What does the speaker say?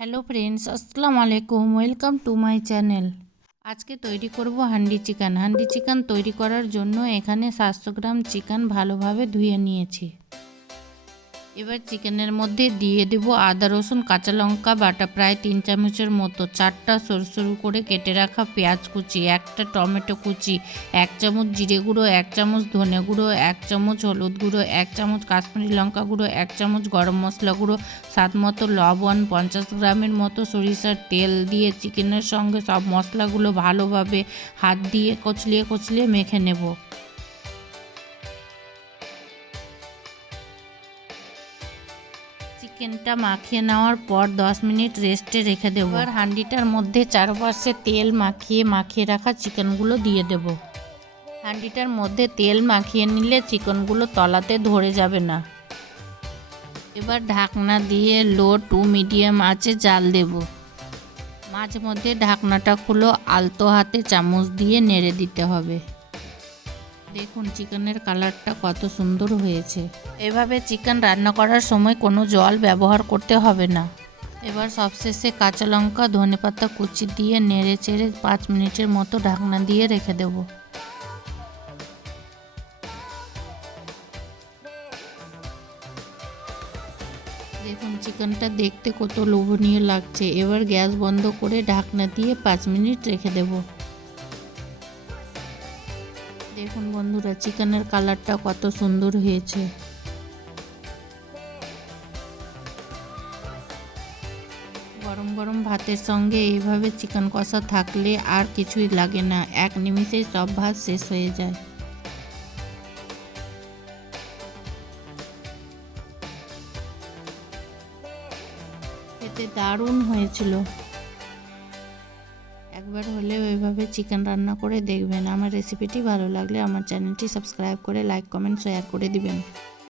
Hello friends, আসসালামু আলাইকুম। Welcome to my channel. আজকে তৈরি করব হান্ডি চিকেন তৈরি করার জন্য এখানে 700 গ্রাম চিকেন ভালোভাবে ধুয়ে নিয়েছি। এবার চিকেনের মধ্যে দিয়ে দেব আদা রসুন কাঁচা লঙ্কা বাটা প্রায় 3 চামচের মতো, 4টা সরু সরু করে কেটে রাখা পেঁয়াজ কুচি, 1টা টমেটো কুচি, 1 চামচ জিরে গুঁড়ো, 1 চামচ ধনে গুঁড়ো, 1 চামচ হলুদ গুঁড়ো, 1 চামচ কাশ্মীরি লঙ্কা গুঁড়ো, 1 চামচ গরম মশলা গুঁড়ো, স্বাদ মতো লবণ, 50 গ্রামের মতো সরিষার তেল দিয়ে চিকেনের সঙ্গে সব মশলাগুলো ভালোভাবে হাত দিয়ে কচলিয়ে কচলিয়ে মেখে নেব। চিকেনটা মাখিয়ে নেওয়ার পর 10 মিনিট রেস্টে রেখে দেবো। আর হাঁডিটার মধ্যে চারপাশে তেল মাখিয়ে রাখা চিকেনগুলো দিয়ে দেব। হাঁডিটার মধ্যে তেল মাখিয়ে নিলে চিকেনগুলো তলাতে ধরে যাবে না। এবার ঢাকনা দিয়ে লো টু মিডিয়াম আঁচে জাল দেব। মাঝে মধ্যে ঢাকনাটা খুলে আলতো হাতে চামচ দিয়ে নেড়ে দিতে হবে। দেখুন চিকেনের কালারটা কত সুন্দর হয়েছে। এভাবে চিকেন রান্না করার সময় কোনো জল ব্যবহার করতে হবে না। এবার সবশেষে কাঁচা লঙ্কা ধনেপাতা কুচি দিয়ে নেড়ে চেড়ে 5 মিনিটের মতো ঢাকনা দিয়ে রেখে দেব। দেখুন চিকেনটা দেখতে কত লোভনীয় লাগছে। এবার গ্যাস বন্ধ করে ঢাকনা দিয়ে 5 মিনিট রেখে দেব। দেখুন বন্ধুরা চিকেনের কালারটা কত সুন্দর হয়েছে। গরম গরম ভাতের সঙ্গে এইভাবে চিকেন কষা থাকলে আর কিছুই লাগে না, 1 নিমিষেই সব ভাত শেষ হয়ে যায়। খেতে দারুণ হয়েছিল। একবার হলেও এভাবে চিকেন রান্না করে দেখবেন। আমার রেসিপিটি ভালো লাগলে আমার চ্যানেলটি সাবস্ক্রাইব করে লাইক কমেন্ট শেয়ার করে দিবেন।